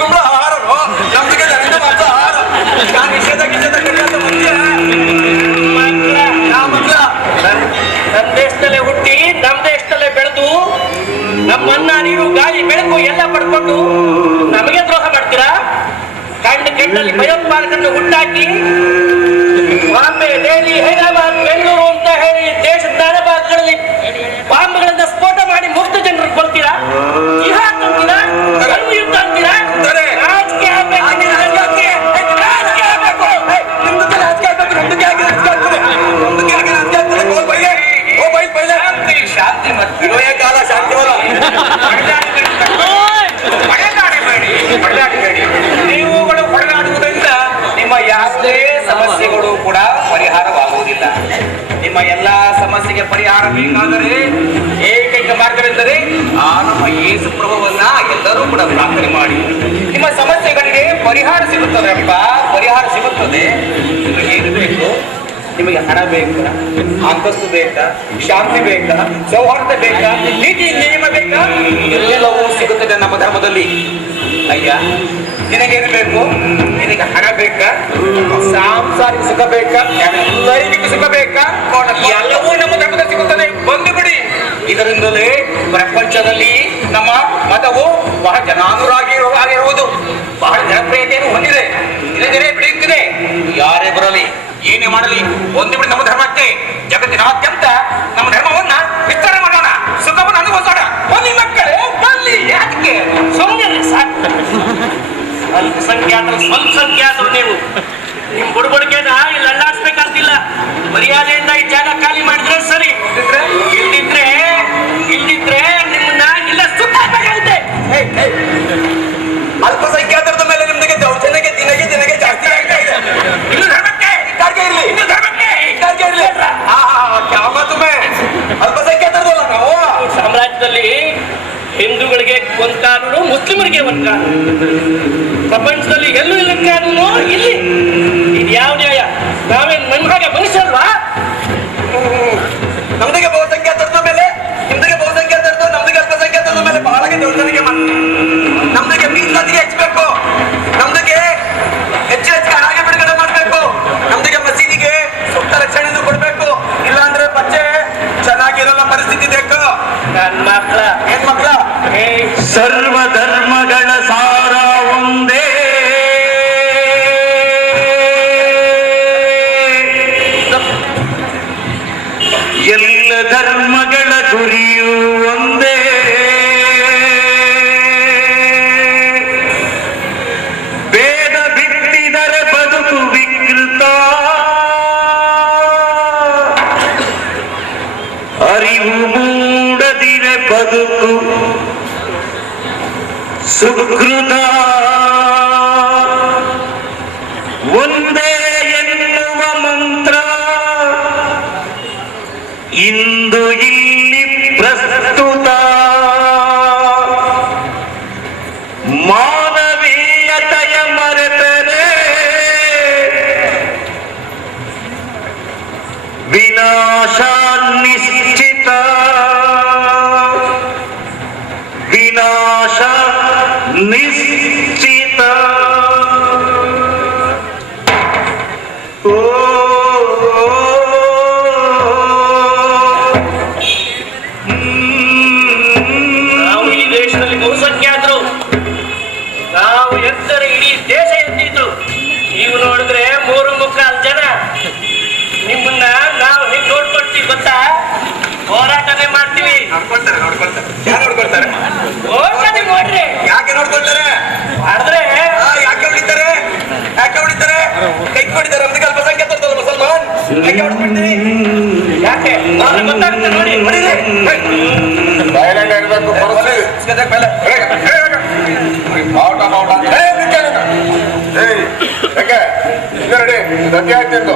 ನಮ್ಮ ದೇಶದಲ್ಲೇ ಹುಟ್ಟಿ ನಮ್ಮ ದೇಶದಲ್ಲೇ ಬೆಳೆದು ನಮ್ಮನ್ನ ನೀರು ಗಾಳಿ ಬೆಳಕು ಎಲ್ಲ ಪಡ್ಕೊಂಡು ನಮಗೆ ದ್ರೋಹ ಮಾಡ್ತೀರಾ? ಕಂಡು ಕೆಟ್ಟಲ್ಲಿ ಭಯೋತ್ಪಾದಕರನ್ನು ಹುಟ್ಟಾಕಿ ಬಾಂಬೆ, ದೆಹಲಿ, ಹೈದರಾಬಾದ್, ಬೆಂಗಳೂರು ಅಂತ ಹೇಳಿ ದೇಶದ ನಾನಾ ಭಾಗಗಳಲ್ಲಿ ಬಾಂಬ್ಗಳಿಂದ ಸ್ಫೋಟ ಮಾಡಿ ಮುಕ್ತ ಜನರು ಕೊಲ್ತೀರಾ? ಜಿಹಾದ್ ಅಂತೀರಾ? ಯುದ್ಧ ಅಂತೀರಾ? ರಾಜಕೀಯ ಶಾಂತಿ ಮತ್ತು ಕಾಲ ಶಾಂತಿವಲ್ಲ. ನೀವುಗಳು ಹೊಡೆದಾಡುವುದರಿಂದ ನಿಮ್ಮ ಯಾವುದೇ ಸಮಸ್ಯೆಗಳು ಕೂಡ ಪರಿಹಾರವಾಗುವುದಿಲ್ಲ. ನಿಮ್ಮ ಎಲ್ಲಾ ಸಮಸ್ಯೆಗೆ ಪರಿಹಾರ ಬೇಕಾದರೆ ಏಕೈಕ ಮಾರ್ಗವೆಂದರೆ ಆ ನಮ್ಮ ಯೇಸು ಪ್ರಭುವನ್ನ ಎಲ್ಲರೂ ಕೂಡ ಪ್ರಾರ್ಥನೆ ಮಾಡಿ ನಿಮ್ಮ ಸಮಸ್ಯೆಗಳಿಗೆ ಪರಿಹಾರ ಸಿಗುತ್ತದೆ. ಪರಿಹಾರ ಸಿಗುತ್ತದೆ. ನಿಮಗೆ ಏನು ಬೇಕು? ನಿಮಗೆ ಹಣ ಬೇಕಾ? ಅಂತಸ್ತು ಬೇಕಾ? ಶಾಂತಿ ಬೇಕಾ? ಸೌಹಾರ್ದ ಬೇಕಾ? ನೀತಿ ನಿಯಮ ಬೇಕಾ? ಎಲ್ಲವೂ ಸಿಗುತ್ತದೆ ನಮ್ಮ ಧರ್ಮದಲ್ಲಿ. ಅಯ್ಯ, ನಿನಗೇನು ಬೇಕು? ನಿನಗೆ ಹಣ ಬೇಕಾ? ಸಾಂಸಾರಿಕ ಸುಖ ಬೇಕಾ? ಲೈಂಗಿಕ ಸುಖ ಬೇಕಾ? ಎಲ್ಲವೂ ನಮ್ಮ ಧರ್ಮದಲ್ಲಿ ಸಿಗುತ್ತದೆ. ಬಂದು ಬಿಡಿ. ಇದರಿಂದಲೇ ಪ್ರಪಂಚದಲ್ಲಿ ನಮ್ಮ ಮತವು ಬಹಳ ಜನಾನುರಾಗಿರುವುದು, ಬಹಳ ಜನಪ್ರಿಯತೆಯನ್ನು ಹೊಂದಿದೆ. ದಿನ ದಿನೇ ಬೆಳೆಯುತ್ತಿದೆ. ಯಾರೇ ಬರಲಿ, ಏನೇ ಮಾಡಲಿ, ಒಂದು ಬಿಡಿ ನಮ್ಮ ಧರ್ಮಕ್ಕೆ. ಜಗತ್ತಿನಾದ್ಯಂತ ನಮ್ಮ ಧರ್ಮವನ್ನ ವಿಸ್ತಾರ ಮಾಡೋಣ, ಸುಖವನ್ನು ಅನುಭವಿಸೋಣ. ಬನ್ನಿ ಮಕ್ಕಳೇ, ಬನ್ನಿ. ಯಾಕೆ ಸುಮ್ಮನೆ ಸಾಕು? ಅಲ್ಪಸಂಖ್ಯಾತರು, ಸ್ವಲ್ಪ ಸಂಖ್ಯಾತರು ನೀವು. ನಿಮ್ ಬುಡಬುಡಿಕೆನ ಇಲ್ಲಿ ಅಲ್ಲಾಡ್ಸ್ಬೇಕಾಗ್ತಿಲ್ಲ. ಮರ್ಯಾದೆಯಿಂದ ಈ ಜಾಗ ಖಾಲಿ ಮಾಡಿದ್ರೆ ಸರಿ. ಇಲ್ದಿದ್ರೆ ನಿಮ್ಮನ್ನ ಇಲ್ಲ ಸುತ್ತಾಗಬೇಕಾಗುತ್ತೆ. ಅಲ್ಪಸಂಖ್ಯಾತರದ ಮೇಲೆ ನಿಮ್ಗೆ ದೌರ್ಜನ್ಯಕ್ಕೆ ದಿನಗೆ ಜಾಸ್ತಿ ಆಗ್ತಾ ಇದೆ. ಇನ್ನು ಧರ್ಮಕ್ಕೆ ಇರಲಿ, ಇನ್ನು ಧರ್ಮಕ್ಕೆ ಇರಲಿ. ಅಲ್ಪಸಂಖ್ಯಾತರದಲ್ಲ ನಾವು. ಸಾಮ್ರಾಜ್ಯದಲ್ಲಿ ಹಿಂದೂಗಳಿಗೆ ಒಂದು ಕಾನೂನು, ಮುಸ್ಲಿಮರಿಗೆ ಒಂದು ಕಾನೂನು. ಪ್ರಪಂಚದಲ್ಲಿ ಎಲ್ಲೂ ಇಲ್ಲ ಕಾನೂನು, ಇಲ್ಲಿ ಇದು ಯಾವ ನ್ಯಾಯ? ನಾವೇನು ನಮ್ಮ ಹಾಗೆ ಮನುಷ್ಯಲ್ವಾ? ನಮ್ದಿಗೆ ಬಹುಸಂಖ್ಯಾತರದ ಮೇಲೆ, ನಿಮ್ದಿಗೆ ಬಹುಸಂಖ್ಯಾತರದ್ದು, ನಮ್ದಿಗೆ ಅಲ್ಪಸಂಖ್ಯಾತರದ ಮೇಲೆ ಬಹಳಗೆ ದೌರ್ಜನ್ಯ. ನಮ್ದಿಗೆ ಮೀಸಲಾತಿಗೆ ಹೆಚ್ಚಬೇಕು, ನಮ್ದಿಗೆ ಹೆಚ್ಚು ಹಣಗೆ ಬಿಡುಗಡೆ ಮಾಡಬೇಕು, ನಮ್ದಿಗೆ ಮಸೀದಿಗೆ ಸೂಕ್ತ ರಕ್ಷಣೆಯನ್ನು ಕೊಡಬೇಕು. ಇಲ್ಲಾಂದ್ರೆ ಬಚ್ಚೆ ಚೆನ್ನಾಗಿರಲ್ಲ ಪರಿಸ್ಥಿತಿ ಬೇಕು. ನನ್ನ ಮಕ್ಕಳ, ಏನ್ ಮಕ್ಕಳ? ಸರ್ವ ಧರ್ಮಗಳ ಸಾರ ಒಂದೇ, ಎಲ್ಲ ಧರ್ಮಗಳ ಗುರಿಯೂ ಒಂದೇ. ಭೇದ ಬಿಟ್ಟಿದರೆ ಬದುಕು ವಿಕೃತ, ಅರಿವು ಮೂಡದಿರೆ ಬದುಕು ಸುಕೃತ. ಒಂದೇ ಎನ್ನುವ ಮಂತ್ರ ಇಂದು ಇಲ್ಲಿ ಪ್ರಸ್ತುತ. ಮಾನವೀಯತೆಯ ಮರೆತರೆ ವಿನಾಶ ನಿಶ್ಚಿತ, ವಿನಾಶ ನಿಶ್ಚಿತ. ನಾವು ಈ ದೇಶದಲ್ಲಿ ಬಹುಸಂಖ್ಯಾತರು, ನಾವು ಎದ್ದರೆ ಇಡೀ ದೇಶ ಎದ್ದಿದ್ರು. ನೀವು ನೋಡಿದ್ರೆ 3.25 ಜನ. ನಿಮ್ಮನ್ನ ನಾವು ಹೇಗೆ ನೋಡ್ಕೊಳ್ತೀವಿ ಗೊತ್ತಾ? ಹೋರಾಟನೇ ಮಾಡ್ತೀವಿ. ನೋಡ್ಕೊಳ್ತಾರೆ. ನೋಡ್ರಿ, ಯಾಕೆ ನೋಡ್ಕೊಳ್ತಾರೆ? ಮಾಡಿದ್ರೆ ಯಾಕೆ ಹೊಡಿತಾರೆ? ಕೈ ಹೊಡಿತಾರೆ. ನಮ್ಗೆ ಅಲ್ಪಸಂಖ್ಯಾತರದಲ್ಲ ಮುಸಲ್ಮಾನ್, ಯಾಕೆ ಹೊಡ್ಬಿಡ್ತೀರಿ? ಯಾಕೆ ಗೊತ್ತಾಗುತ್ತೆ ನೋಡಿ. ರೆಡಿ, ಗಟ್ಟಿ ಆಗ್ತಿತ್ತು.